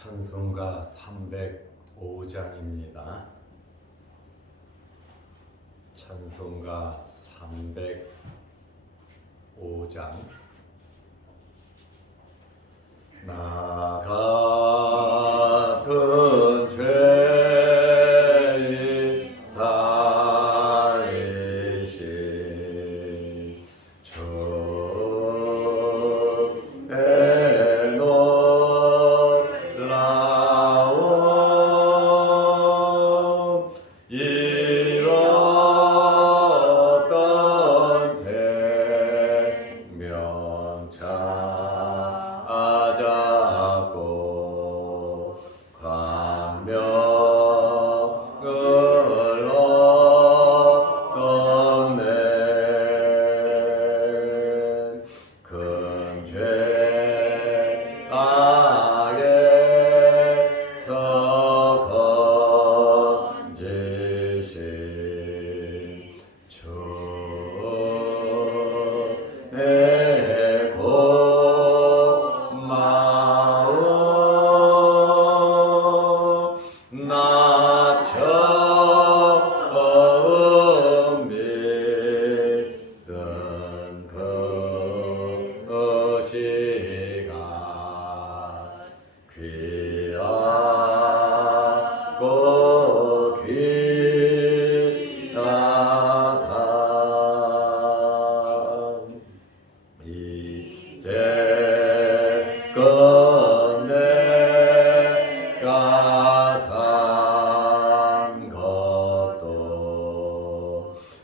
찬송가 305장입니다. 찬송가 305장. 나 같은 죄인 살리신 주의 놀라운 잃었던 생명 찾았고 광명을 얻었네. 큰 죄 나에서 건지신 주의 고마움 나 처음 믿은 그 시간 귀하고 귀하다. 이제껏 내가 산 것도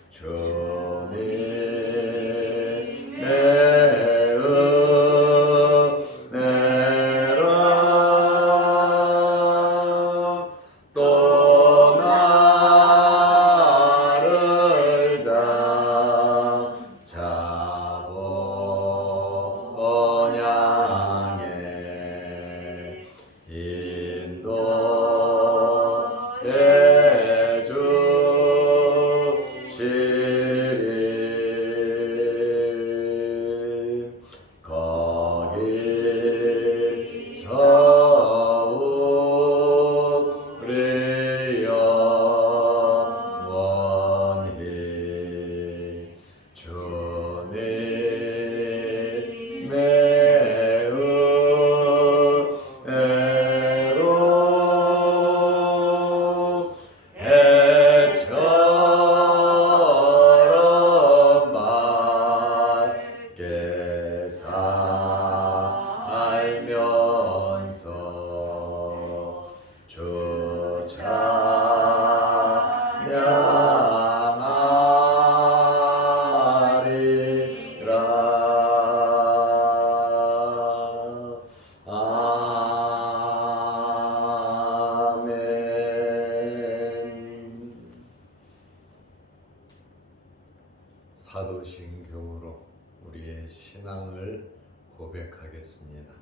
주님의 은혜라. 또 나를 잡고 향해 인도해 주시리. 거기서 우리 영원히 주님의 은혜로 해처럼 맑게 살면서 주 찬양하리라. 아멘. 사도신경으로 우리의 신앙을 고백하겠습니다.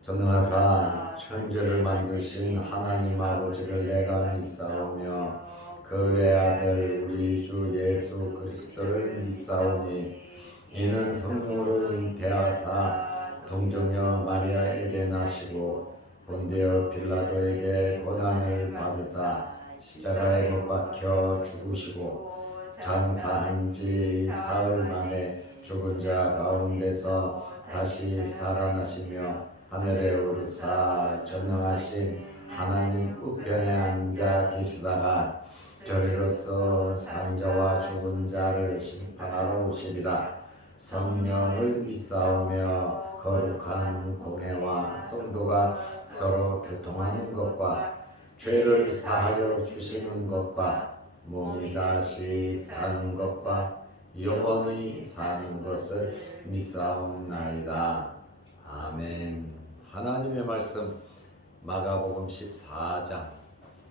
전능하사 천지를 만드신 하나님 아버지를 내가 믿사오며 그 외아들 우리 주 예수 그리스도를 믿사오니 이는 성령으로 잉태하사 동정녀 마리아에게 나시고 본디오 빌라도에게 고난을 받으사 십자가에 못 박혀 죽으시고 장사한 지 사흘 만에 죽은 자 가운데서 다시 살아나시며 하늘에 오르사 전능하신 하나님 우편에 앉아 계시다가 저리로서 산 자와 죽은 자를 심판하러 오시리라. 성령을 믿사오며 거룩한 공회와 성도가 서로 교통하는 것과 죄를 사하여 주시는 것과 몸이 다시 사는 것과 영원히 사는 것을 믿사옵나이다. 아멘. 하나님의 말씀 마가복음 14장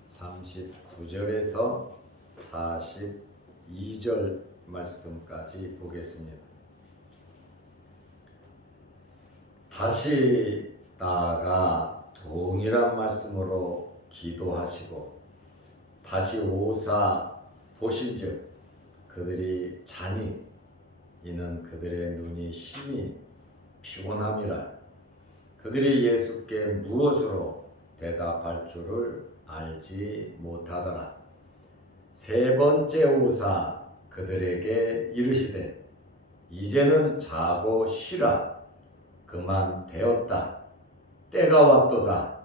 39절에서 42절 말씀까지 보겠습니다. 다시 나아가 동일한 말씀으로 기도하시고 다시 오사 보신즉 그들이 자니 이는 그들의 눈이 심히 피곤함이라. 그들이 예수께 무엇으로 대답할 줄을 알지 못하더라. 세 번째 오사 그들에게 이르시되 이제는 자고 쉬라. 그만 되었다. 때가 왔도다.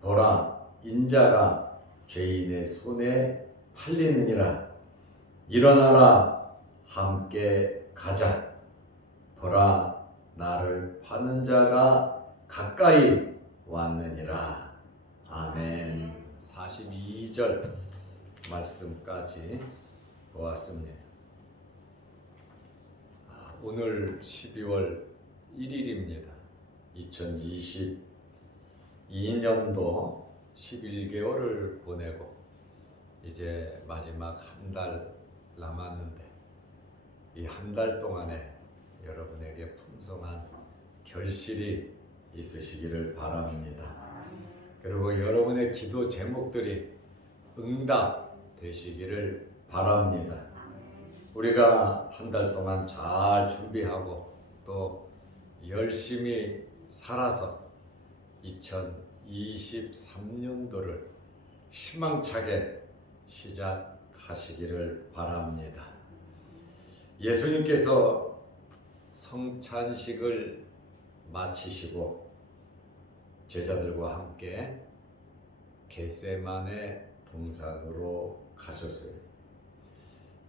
보라, 인자가 죄인의 손에 팔리느니라. 일어나라, 함께 가자. 보라, 나를 파는 자가 가까이 왔느니라. 아멘. 42절 말씀까지 보았습니다. 오늘 12월 1일입니다. 2022년도 11개월을 보내고 이제 마지막 한 달 남았는데 이 한 달 동안에 여러분에게 풍성한 결실이 있으시기를 바랍니다. 그리고 여러분의 기도 제목들이 응답되시기를 바랍니다. 우리가 한 달 동안 잘 준비하고 또 열심히 살아서 2023년도를 희망차게 시작하시기를 바랍니다. 예수님께서 성찬식을 마치시고 제자들과 함께 겟세마네 동산으로 가셨어요.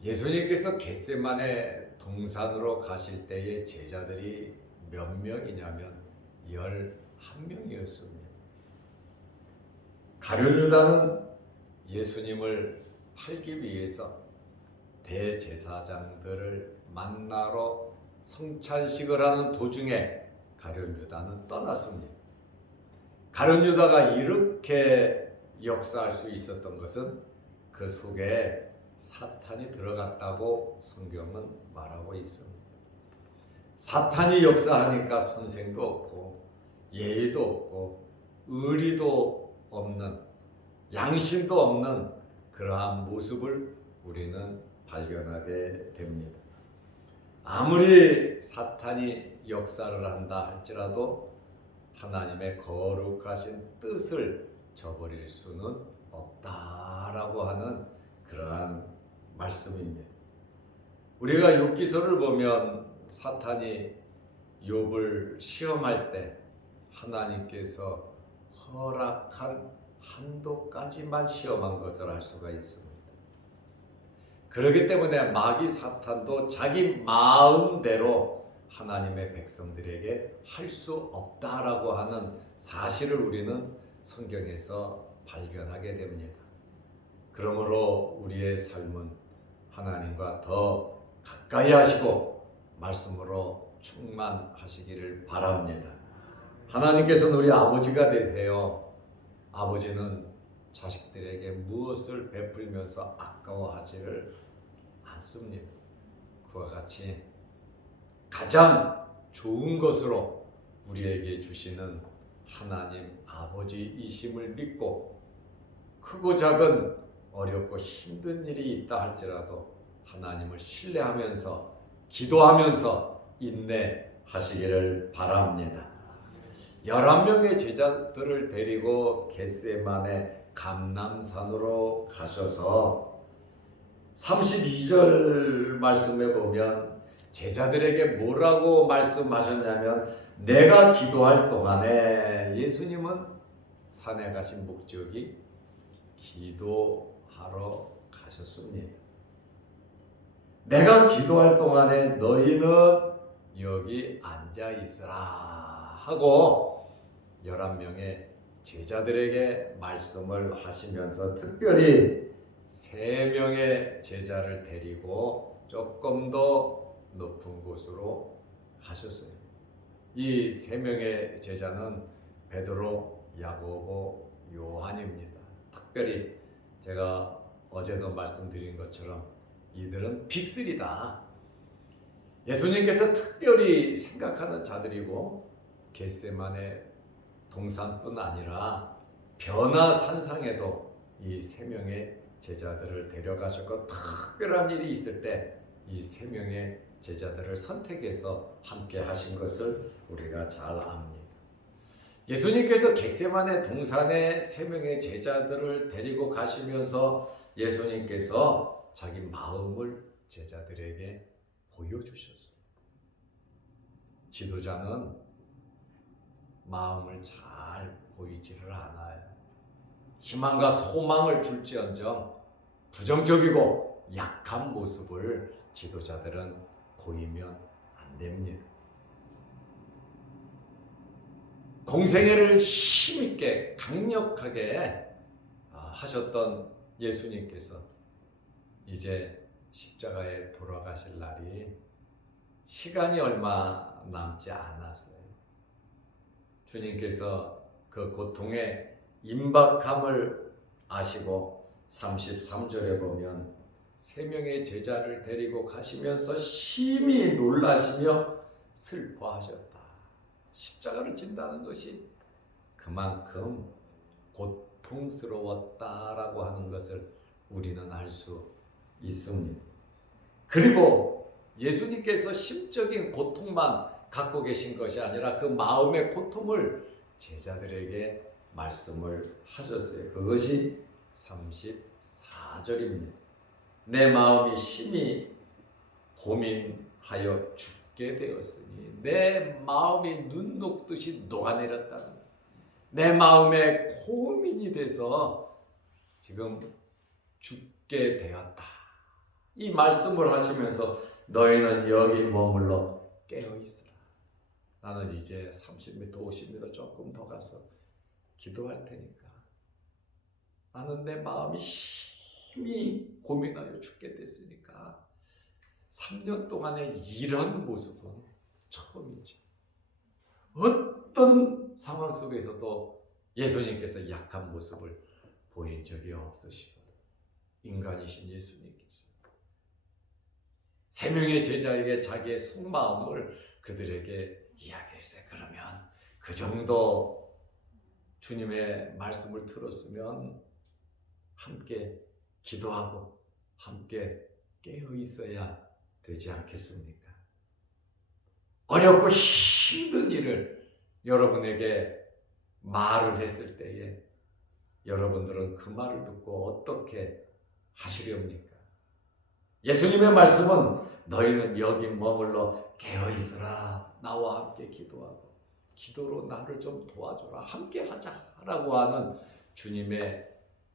예수님께서 겟세마네 동산으로 가실 때의 제자들이 몇 명이냐면 11명이었습니다. 가룟 유다는 예수님을 팔기 위해서 대제사장들을 만나러 성찬식을 하는 도중에 가룟 유다는 떠났습니다. 가룟 유다가 이렇게 역사할 수 있었던 것은 그 속에 사탄이 들어갔다고 성경은 말하고 있습니다. 사탄이 역사하니까 선생도 없고 예의도 없고 의리도 없는 양심도 없는 그러한 모습을 우리는 발견하게 됩니다. 아무리 사탄이 역사를 한다 할지라도 하나님의 거룩하신 뜻을 저버릴 수는 없다라고 하는 그러한 말씀입니다. 우리가 욥기서를 보면 사탄이 욥을 시험할 때 하나님께서 허락한 한도까지만 시험한 것을 알 수가 있습니다. 그렇기 때문에 마귀 사탄도 자기 마음대로 하나님의 백성들에게 할 수 없다라고 하는 사실을 우리는 성경에서 발견하게 됩니다. 그러므로 우리의 삶은 하나님과 더 가까이 하시고 말씀으로 충만하시기를 바랍니다. 하나님께서는 우리 아버지가 되세요. 아버지는 자식들에게 무엇을 베풀면서 아까워하지를 않습니다. 그와 같이 가장 좋은 것으로 우리에게 주시는 하나님 아버지이심을 믿고 크고 작은 어렵고 힘든 일이 있다 할지라도 하나님을 신뢰하면서 기도하면서 인내하시기를 바랍니다. 11명의 제자들을 데리고 겟세마네 감람산으로 가셔서 32절 말씀에 보면 제자들에게 뭐라고 말씀하셨냐면 내가 기도할 동안에 예수님은 산에 가신 목적이 기도하러 가셨습니다. 내가 기도할 동안에 너희는 여기 앉아 있으라 하고 11명의 제자들에게 말씀을 하시면서 특별히 3명의 제자를 데리고 조금 더 높은 곳으로 가셨어요. 이 3명의 제자는 베드로, 야고보, 요한입니다. 특별히 제가 어제도 말씀드린 것처럼 이들은 빅3다. 예수님께서 특별히 생각하는 자들이고 겟세마네 동산뿐 아니라 변화산상에도 이 3명의 제자들을 데려가셨고 특별한 일이 있을 때 이 3명의 제자들을 선택해서 함께 하신 것을 우리가 잘 압니다. 예수님께서 겟세마네 동산에 세 명의 제자들을 데리고 가시면서 예수님께서 자기 마음을 제자들에게 보여주셨어요. 지도자는 마음을 잘 보이지를 않아요. 희망과 소망을 줄지언정 부정적이고 약한 모습을 지도자들은 보이면 안 됩니다. 공생애를 힘있게 강력하게 하셨던 예수님께서 이제 십자가에 돌아가실 날이 시간이 얼마 남지 않았어요. 주님께서 그 고통의 임박함을 아시고 33절에 보면 세 명의 제자를 데리고 가시면서 심히 놀라시며 슬퍼하셨다. 십자가를 진다는 것이 그만큼 고통스러웠다라고 하는 것을 우리는 알 수 있습니다. 그리고 예수님께서 심적인 고통만 갖고 계신 것이 아니라 그 마음의 고통을 제자들에게 말씀을 하셨어요. 그것이 34절입니다. 내 마음이 심히 고민하여 죽게 되었으니 내 마음이 눈 녹듯이 녹아내렸다는 거예요. 내 마음에 고민이 돼서 지금 죽게 되었다. 이 말씀을 하시면서 너희는 여기 머물러 깨어있으라. 나는 이제 30m, 50m 조금 더 가서 기도할 테니까. 나는 내 마음이 심히 고민하여 죽게 됐으니까 3년 동안의 이런 모습은 처음이지. 어떤 상황 속에서도 예수님께서 약한 모습을 보인 적이 없으시거든. 인간이신 예수님께서 세 명의 제자에게 자기의 속마음을 그들에게 이야기했어요. 그러면 그 정도 주님의 말씀을 들었으면 함께 기도하고 함께 깨어 있어야 되지 않겠습니까? 어렵고 힘든 일을 여러분에게 말을 했을 때에 여러분들은 그 말을 듣고 어떻게 하시렵니까? 예수님의 말씀은 너희는 여기 머물러 깨어 있으라. 나와 함께 기도하고 기도로 나를 좀 도와줘라. 함께 하자라고 하는 주님의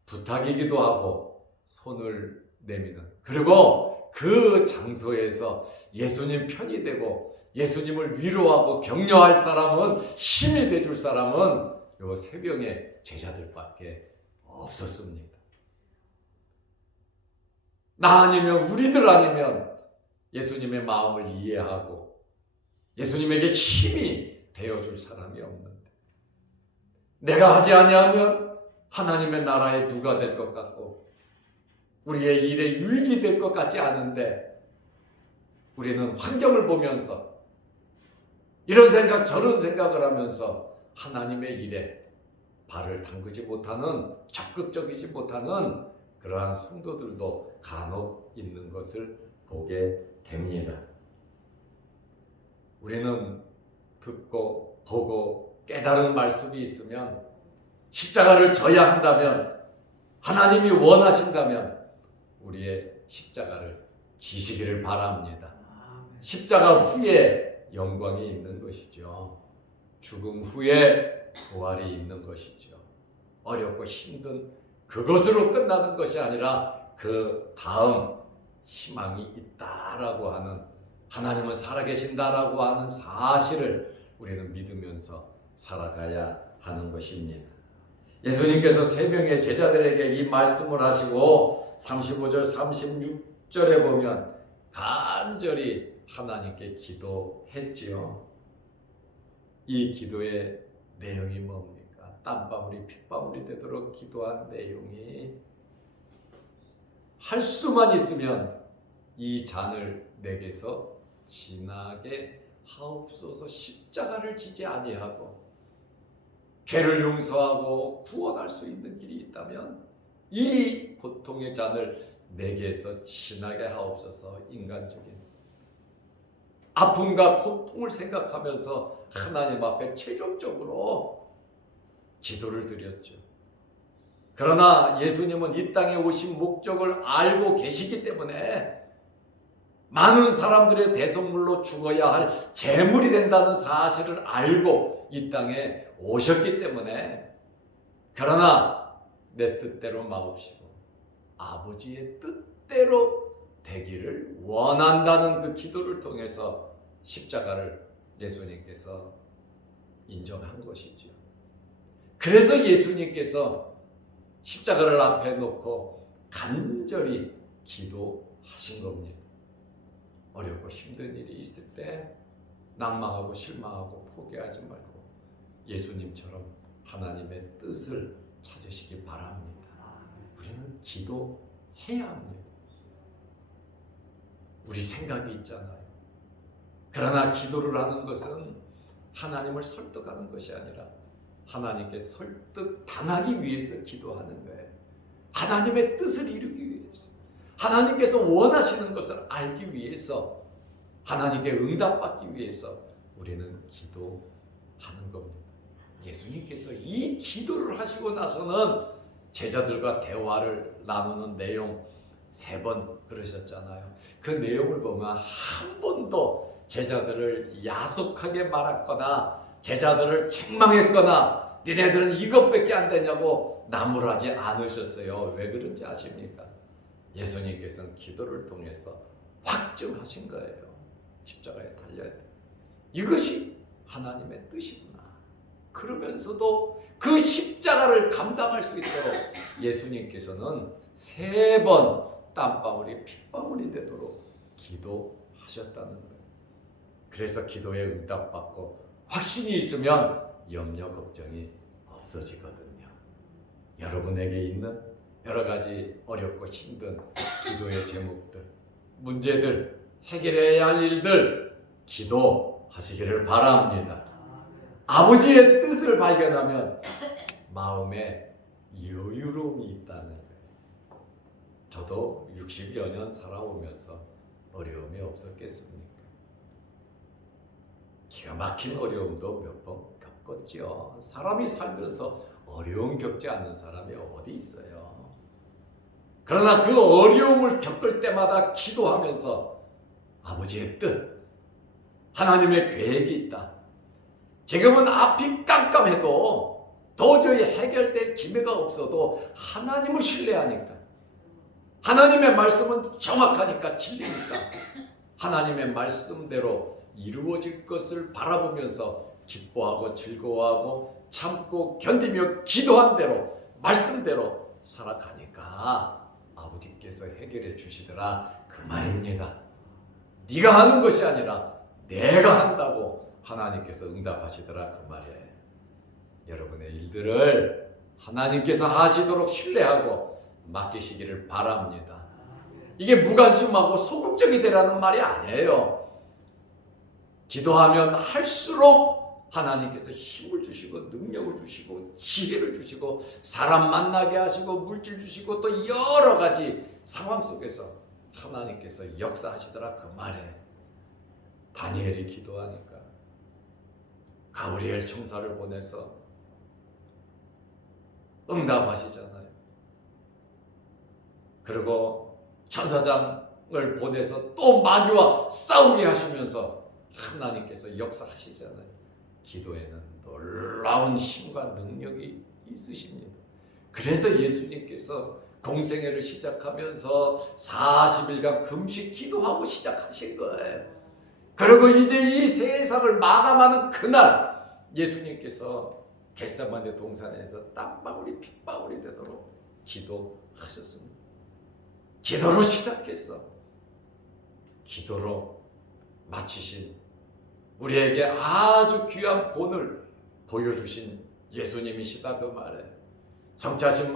부탁이기도 하고 손을 내미는, 그리고 그 장소에서 예수님 편이 되고 예수님을 위로하고 격려할 사람은, 힘이 돼줄 사람은 요 세 명의 제자들밖에 없었습니다. 나 아니면, 우리들 아니면 예수님의 마음을 이해하고 예수님에게 힘이 되어줄 사람이 없는데, 내가 하지 아니하면 하나님의 나라에 누가 될 것 같고 우리의 일에 유익이 될 것 같지 않은데, 우리는 환경을 보면서 이런 생각 저런 생각을 하면서 하나님의 일에 발을 담그지 못하는, 적극적이지 못하는 그러한 성도들도 간혹 있는 것을 보게 됩니다. 우리는 듣고 보고 깨달은 말씀이 있으면, 십자가를 져야 한다면, 하나님이 원하신다면 우리의 십자가를 지시기를 바랍니다. 십자가 후에 영광이 있는 것이죠. 죽음 후에 부활이 있는 것이죠. 어렵고 힘든 그것으로 끝나는 것이 아니라 그 다음 희망이 있다라고 하는, 하나님은 살아계신다라고 하는 사실을 우리는 믿으면서 살아가야 하는 것입니다. 예수님께서 세 명의 제자들에게 이 말씀을 하시고 35절 36절에 보면 간절히 하나님께 기도했지요. 이 기도의 내용이 뭡니까? 땀방울이 핏방울이 되도록 기도한 내용이, 할 수만 있으면 이 잔을 내게서 지나게 하옵소서. 십자가를 지지 아니하고 죄를 용서하고 구원할 수 있는 길이 있다면 이 고통의 잔을 내게서 지나게 하옵소서. 인간적인 아픔과 고통을 생각하면서 하나님 앞에 최종적으로 기도를 드렸죠. 그러나 예수님은 이 땅에 오신 목적을 알고 계시기 때문에 많은 사람들의 대속물로 죽어야 할 제물이 된다는 사실을 알고 이 땅에 오셨기 때문에, 그러나 내 뜻대로 마옵시고 아버지의 뜻대로 되기를 원한다는 그 기도를 통해서 십자가를 예수님께서 인정한 것이죠. 그래서 예수님께서 십자가를 앞에 놓고 간절히 기도하신 겁니다. 어렵고 힘든 일이 있을 때 낭망하고 실망하고 포기하지 말고 예수님처럼 하나님의 뜻을 찾으시기 바랍니다. 우리는 기도해야 합니다. 우리 생각이 있잖아요. 그러나 기도를 하는 것은 하나님을 설득하는 것이 아니라 하나님께 설득 당하기 위해서 기도하는 거예요. 하나님의 뜻을 이루기 위해서, 하나님께서 원하시는 것을 알기 위해서, 하나님께 응답받기 위해서 우리는 기도하는 겁니다. 예수님께서 이 기도를 하시고 나서는 제자들과 대화를 나누는 내용 3번 그러셨잖아요. 그 내용을 보면 한 번도 제자들을 야속하게 말했거나 제자들을 책망했거나 니네들은 이것밖에 안 되냐고 나무라지 않으셨어요. 왜 그런지 아십니까? 예수님께서는 기도를 통해서 확증하신 거예요. 십자가에 달려야 돼. 이것이 하나님의 뜻이구나. 그러면서도 그 십자가를 감당할 수 있도록 예수님께서는 3번 땀방울이 핏방울이 되도록 기도하셨다는 거예요. 그래서 기도에 응답받고 확신이 있으면 염려 걱정이 없어지거든요. 여러분에게 있는 여러 가지 어렵고 힘든 기도의 제목들, 문제들, 해결해야 할 일들 기도하시기를 바랍니다. 아버지의 뜻을 발견하면 마음에 여유로움이 있다는 거예요. 저도 60여 년 살아오면서 어려움이 없었겠습니까? 기가 막힌 어려움도 몇 번 겪었죠. 사람이 살면서 어려움 겪지 않는 사람이 어디 있어요. 그러나 그 어려움을 겪을 때마다 기도하면서 아버지의 뜻, 하나님의 계획이 있다. 지금은 앞이 깜깜해도 도저히 해결될 기회가 없어도 하나님을 신뢰하니까, 하나님의 말씀은 정확하니까, 진리니까 하나님의 말씀대로 이루어질 것을 바라보면서 기뻐하고 즐거워하고 참고 견디며 기도한 대로 말씀대로 살아가니까 아버지께서 해결해 주시더라 그 말입니다. 네가 하는 것이 아니라 내가 한다고 하나님께서 응답하시더라 그 말이에요. 여러분의 일들을 하나님께서 하시도록 신뢰하고 맡기시기를 바랍니다. 이게 무관심하고 소극적이 되라는 말이 아니에요. 기도하면 할수록 하나님께서 힘을 주시고 능력을 주시고 지혜를 주시고 사람 만나게 하시고 물질 주시고 또 여러 가지 상황 속에서 하나님께서 역사하시더라 그 말에 다니엘이 기도하니까 가브리엘 천사를 보내서 응답하시잖아요. 그리고 천사장을 보내서 또 마귀와 싸우게 하시면서 하나님께서 역사하시잖아요. 기도에는 놀라운 힘과 능력이 있으십니다. 그래서 예수님께서 공생애를 시작하면서 40일간 금식 기도하고 시작하신 거예요. 그리고 이제 이 세상을 마감하는 그날 예수님께서 겟세마네 동산에서 땀방울이 핏방울이 되도록 기도하셨습니다. 기도로 시작했어. 기도로 마치신 우리에게 아주 귀한 본을 보여주신 예수님이시다 그 말에 성찬식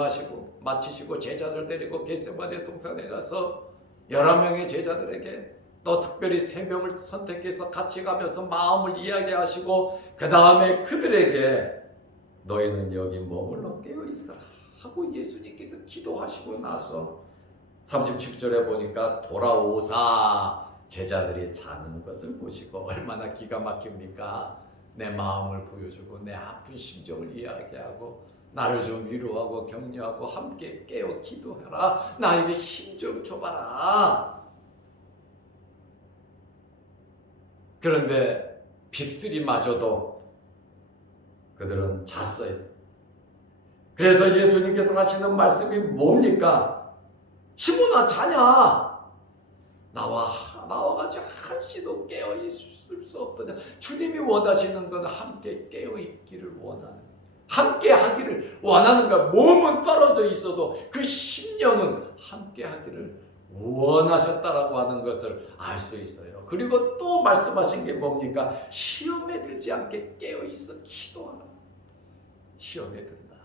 마치시고 제자들 데리고 겟세마네 동산에 가서 11명의 제자들에게 또 특별히 3명을 선택해서 같이 가면서 마음을 이야기하시고 그 다음에 그들에게 너희는 여기 머물러 깨어 있어라 하고 예수님께서 기도하시고 나서 37절에 보니까 돌아오사 제자들이 자는 것을 보시고 얼마나 기가 막힙니까? 내 마음을 보여주고 내 아픈 심정을 이야기하고 나를 좀 위로하고 격려하고 함께 깨어 기도해라. 나에게 힘 좀 줘봐라. 그런데 빅3마저도 그들은 잤어요. 그래서 예수님께서 하시는 말씀이 뭡니까? 시몬아 자냐? 나와가지고 한시도 깨어 있을 수 없더냐. 주님이 원하시는 건 함께 깨어 있기를 원하는, 함께 하기를 원하는 거야. 몸은 떨어져 있어도 그 심령은 함께 하기를 원하셨다라고 하는 것을 알 수 있어요. 그리고 또 말씀하신 게 뭡니까? 시험에 들지 않게 깨어 있어 기도하라. 시험에 든다.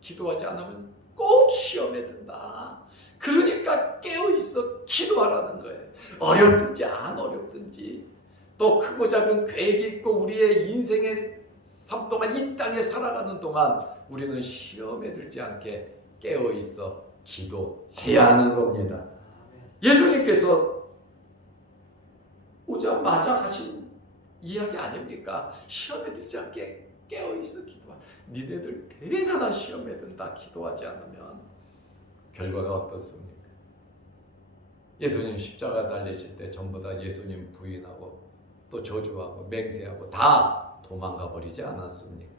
기도하지 않으면 꼭 시험에 든다. 그러니까 깨어있어 기도하라는 거예요. 어렵든지 안 어렵든지, 또 크고 작은 계획이 있고 우리의 인생의 삶 동안 이 땅에 살아가는 동안 우리는 시험에 들지 않게 깨어있어 기도해야 하는 겁니다. 예수님께서 오자마자 하신 이야기 아닙니까? 시험에 들지 않게 깨어있어 기도하라. 니네들 대단한 시험에 든다. 기도하지 않으면 결과가 어떻습니까? 예수님 십자가 달리실 때 전부 다 예수님 부인하고 또 저주하고 맹세하고 다 도망가 버리지 않았습니까?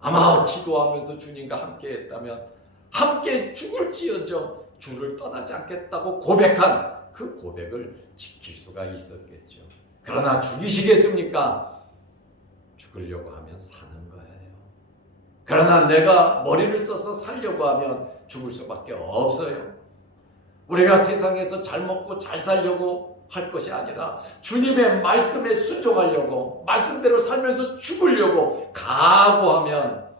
아마 기도하면서 주님과 함께 했다면 함께 죽을지언정 주를 떠나지 않겠다고 고백한 그 고백을 지킬 수가 있었겠죠. 그러나 죽이시겠습니까? 죽으려고 하면 사는 거예요. 그러나 내가 머리를 써서 살려고 하면 죽을 수밖에 없어요. 우리가 세상에서 잘 먹고 잘 살려고 할 것이 아니라 주님의 말씀에 순종하려고, 말씀대로 살면서 죽으려고 각오하면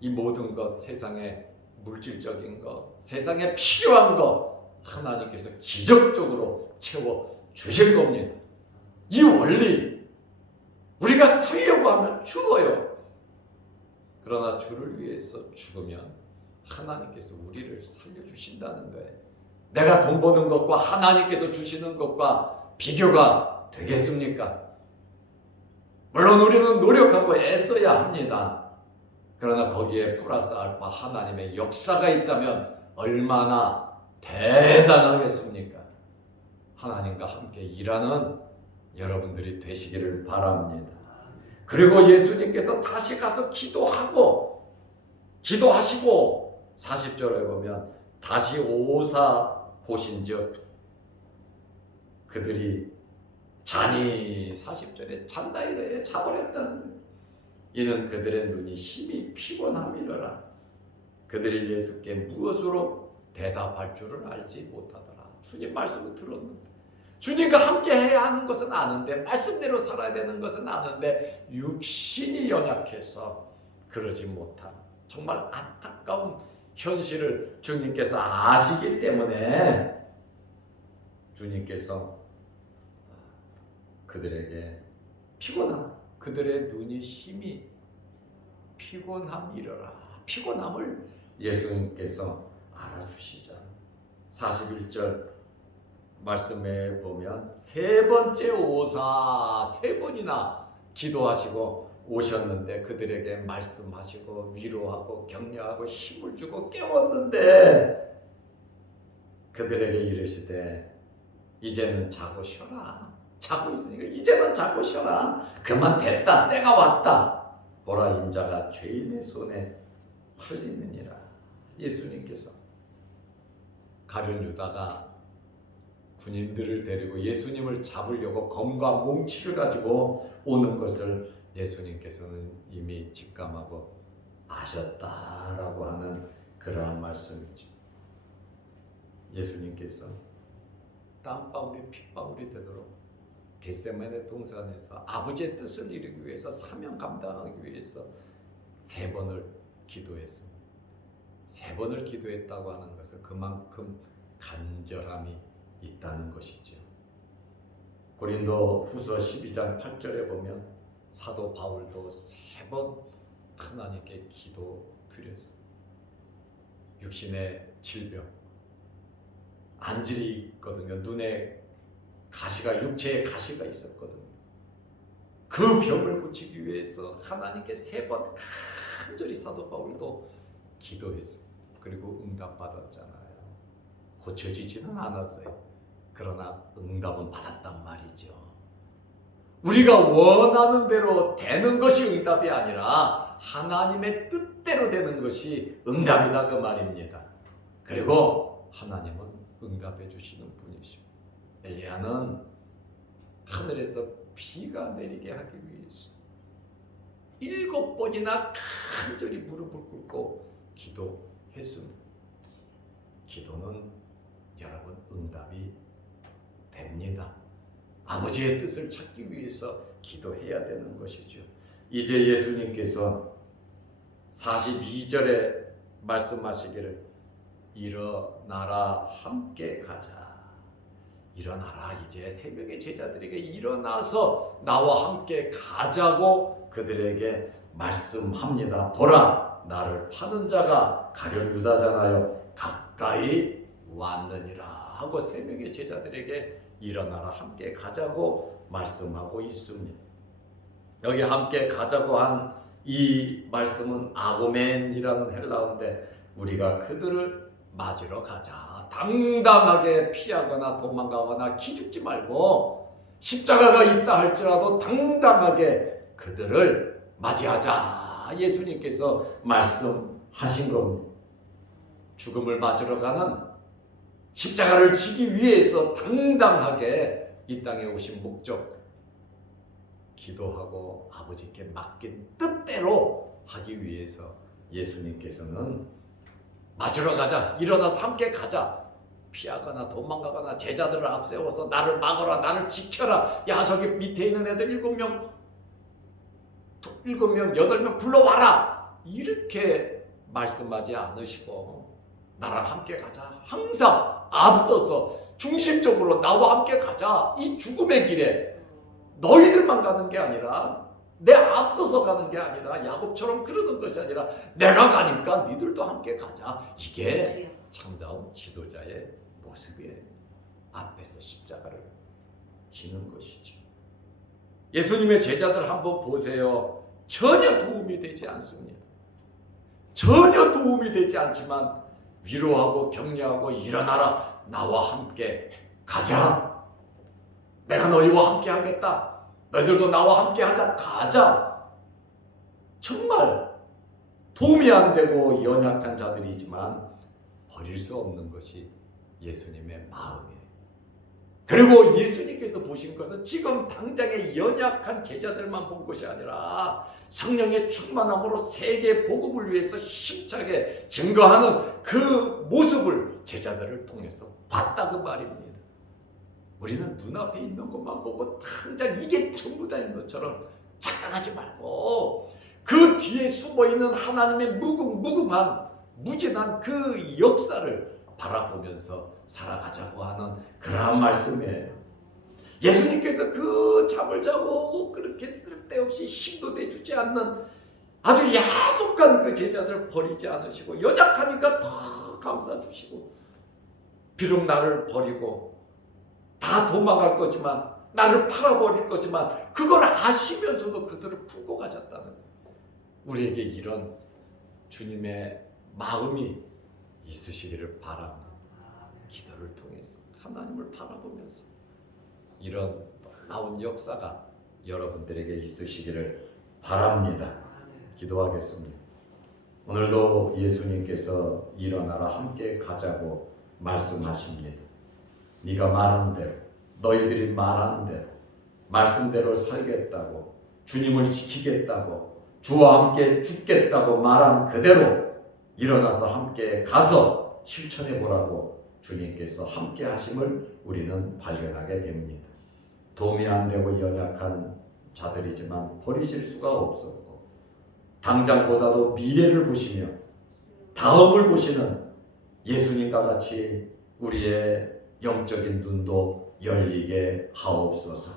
이 모든 것, 세상의 물질적인 것, 세상에 필요한 것 하나님께서 기적적으로 채워 주실 겁니다. 이 원리, 우리가 살려고 하면 죽어요. 그러나 주를 위해서 죽으면 하나님께서 우리를 살려주신다는 거예요. 내가 돈 버는 것과 하나님께서 주시는 것과 비교가 되겠습니까? 물론 우리는 노력하고 애써야 합니다. 그러나 거기에 플러스 알파 하나님의 역사가 있다면 얼마나 대단하겠습니까? 하나님과 함께 일하는 여러분들이 되시기를 바랍니다. 그리고 예수님께서 다시 가서 기도하시고 40절에 보면 다시 오사 보신즉 그들이 자니, 40절에 잔다 이거예요. 자버렸다는 거예요. 이는 그들의 눈이 심히 피곤함이로라. 그들이 예수께 무엇으로 대답할 줄을 알지 못하더라. 주님 말씀을 들었는데, 주님과 함께 해야 하는 것은 아는데, 말씀대로 살아야 되는 것은 아는데 육신이 연약해서 그러지 못한 정말 안타까운 현실을 주님께서 아시기 때문에 주님께서 그들에게 그들의 눈이 심히 피곤함이로라. 피곤함을 예수님께서 알아주시잖아요. 41절 말씀에 보면 세 번째 오사, 세 번이나 기도하시고 오셨는데 그들에게 말씀하시고 위로하고 격려하고 힘을 주고 깨웠는데 그들에게 이르시되 이제는 자고 쉬어라. 자고 있으니까 이제는 자고 쉬어라. 그만 됐다. 때가 왔다. 보라 인자가 죄인의 손에 팔리느니라. 예수님께서 가룟 유다가 군인들을 데리고 예수님을 잡으려고 검과 몽치를 가지고 오는 것을 예수님께서는 이미 직감하고 아셨다라고 하는 그러한 말씀이죠. 예수님께서 땀방울이 핏방울이 되도록 겟세마네 동산에서 아버지의 뜻을 이루기 위해서, 사명 감당하기 위해서 3번을 기도했습니다. 3번을 기도했다고 하는 것은 그만큼 간절함이 있다는 것이죠. 고린도 후서 12장 8절에 보면 사도 바울도 3번 하나님께 기도드렸어요. 육신의 질병, 안질이 있거든요. 눈에 가시가, 육체에 가시가 있었거든요. 그 병을 고치기 위해서 하나님께 3번 간절히 사도 바울도 기도했어요. 그리고 응답받았잖아요. 고쳐지지는 않았어요. 그러나 응답은 받았단 말이죠. 우리가 원하는 대로 되는 것이 응답이 아니라 하나님의 뜻대로 되는 것이 응답이다 그 말입니다. 그리고 하나님은 응답해 주시는 분이시고, 엘리야는 하늘에서 비가 내리게 하기 위해서 7번이나 간절히 무릎을 꿇고 기도했습니다. 기도는 여러분 응답이 됩니다. 아버지의 뜻을 찾기 위해서 기도해야 되는 것이죠. 이제 예수님께서 42절에 말씀하시기를 일어나라 함께 가자. 일어나라. 이제 3명의 제자들에게 일어나서 나와 함께 가자고 그들에게 말씀합니다. 보라, 나를 파는 자가 가룟 유다잖아요. 가까이 왔느니라 하고 3명의 제자들에게 일어나라 함께 가자고 말씀하고 있습니다. 여기 함께 가자고 한 이 말씀은 아고멘이라는 헬라어인데, 우리가 그들을 맞으러 가자. 당당하게 피하거나 도망가거나 기죽지 말고 십자가가 있다 할지라도 당당하게 그들을 맞이하자. 예수님께서 말씀하신 겁니다. 죽음을 맞으러 가는, 십자가를 지기 위해서 당당하게 이 땅에 오신 목적, 기도하고 아버지께 맡긴 뜻대로 하기 위해서 예수님께서는 맞으러 가자, 일어나서 함께 가자, 피하거나 도망가거나 제자들을 앞세워서 나를 막아라, 나를 지켜라, 야 저기 밑에 있는 애들 7명, 8명 불러와라, 이렇게 말씀하지 않으시고 나랑 함께 가자, 항상 앞서서 중심적으로 나와 함께 가자. 이 죽음의 길에 너희들만 가는 게 아니라, 내 앞서서 가는 게 아니라, 야곱처럼 그러는 것이 아니라 내가 가니까 니들도 함께 가자. 이게 참다운 지도자의 모습이에요. 앞에서 십자가를 지는 것이죠. 예수님의 제자들 한번 보세요. 전혀 도움이 되지 않습니다. 전혀 도움이 되지 않지만 위로하고 격려하고 일어나라, 나와 함께 가자, 내가 너희와 함께 하겠다, 너희들도 나와 함께 하자, 가자. 정말 도움이 안 되고 연약한 자들이지만 버릴 수 없는 것이 예수님의 마음이에요. 그리고 예수님께서 보신 것은 지금 당장의 연약한 제자들만 본 것이 아니라 성령의 충만함으로 세계 복음을 위해서 힘차게 증거하는 그 모습을 제자들을 통해서 봤다 그 말입니다. 우리는 눈앞에 있는 것만 보고 당장 이게 전부다인 것처럼 착각하지 말고 그 뒤에 숨어있는 하나님의 무궁무궁한 무진한 그 역사를 바라보면서 살아가자고 하는 그러한 말씀이에요. 예수님께서 그 잠을 자고 그렇게 쓸데없이 힘도 내주지 않는 아주 야속한 그 제자들 버리지 않으시고, 연약하니까 더 감싸주시고, 비록 나를 버리고 다 도망갈 거지만, 나를 팔아버릴 거지만 그걸 아시면서도 그들을 품고 가셨다는 거예요. 우리에게 이런 주님의 마음이 있으시기를 바랍니다. 기도를 통해서 하나님을 바라보면서 이런 놀라운 역사가 여러분들에게 있으시기를 바랍니다. 기도하겠습니다. 오늘도 예수님께서 일어나라 함께 가자고 말씀하십니다. 네가 말한 대로, 너희들이 말한 대로, 말씀대로 살겠다고, 주님을 지키겠다고, 주와 함께 죽겠다고 말한 그대로 일어나서 함께 가서 실천해 보라고 주님께서 함께 하심을 우리는 발견하게 됩니다. 도움이 안 되고 연약한 자들이지만 버리실 수가 없었고, 당장보다도 미래를 보시며 다음을 보시는 예수님과 같이 우리의 영적인 눈도 열리게 하옵소서.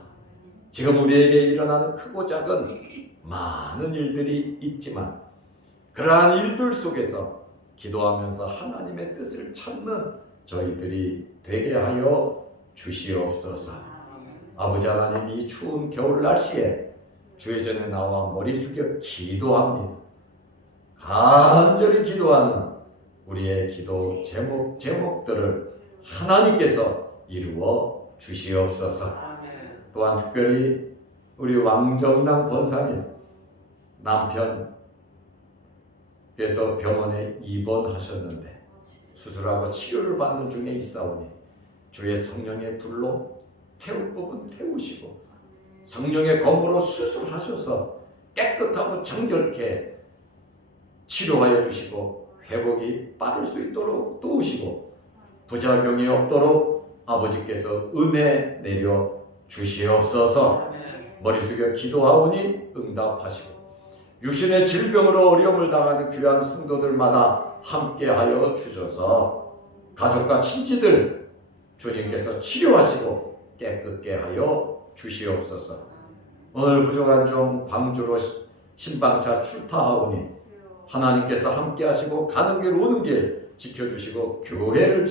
지금 우리에게 일어나는 크고 작은 많은 일들이 있지만 그러한 일들 속에서 기도하면서 하나님의 뜻을 찾는 저희들이 되게 하여 주시옵소서. 아버지 하나님, 이 추운 겨울 날씨에 주의 전에 나와 머리 숙여 기도합니다. 간절히 기도하는 우리의 기도 제목들을 하나님께서 이루어 주시옵소서. 또한 특별히 우리 왕정남 권사님 남편께서 병원에 입원하셨는데 수술하고 치료를 받는 중에 있사오니 주의 성령의 불로 태울 부분 태우시고 성령의 검으로 수술하셔서 깨끗하고 정결케 치료하여 주시고 회복이 빠를 수 있도록 도우시고 부작용이 없도록 아버지께서 은혜 내려 주시옵소서. 머리 숙여 기도하오니 응답하시고 육신의 질병으로 어려움을 당하는 귀한 성도들마다 함께하여 주셔서 가족과 친지들 주님께서 치료하시고 깨끗게 하여 주시옵소서. 오늘 부족한 종 광주로 신방차 출타하오니 하나님께서 함께하시고 가는 길 오는 길 지켜주시고 교회를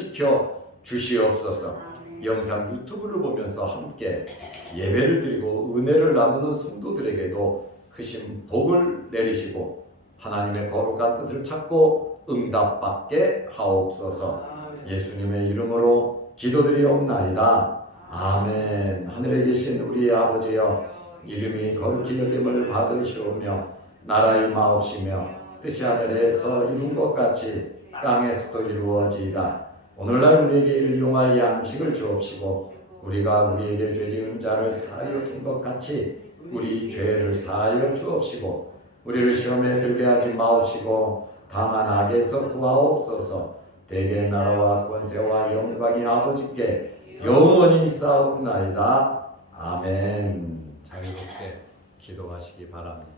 지켜주시옵소서. 영상 유튜브를 보면서 함께 예배를 드리고 은혜를 나누는 성도들에게도 크신 복을 내리시고 하나님의 거룩한 뜻을 찾고 응답받게 하옵소서. 예수님의 이름으로 기도드리옵나이다. 아멘. 하늘에 계신 우리 아버지여, 이름이 거룩히 여김을 받으시오며 나라의 마옵시며 뜻이 하늘에서 이룬 것 같이 땅에서도 이루어지이다. 오늘날 우리에게 일용할 양식을 주옵시고 우리가 우리에게 죄 지은 자를 사하여 준 것 같이 우리 죄를 사하여 주옵시고 우리를 시험에 들게 하지 마옵시고 다만 악에서 구하옵소서. 대개 나라와 권세와 영광이 아버지께 영원히 있사옵나이다. 아멘. 자유롭게 기도하시기 바랍니다.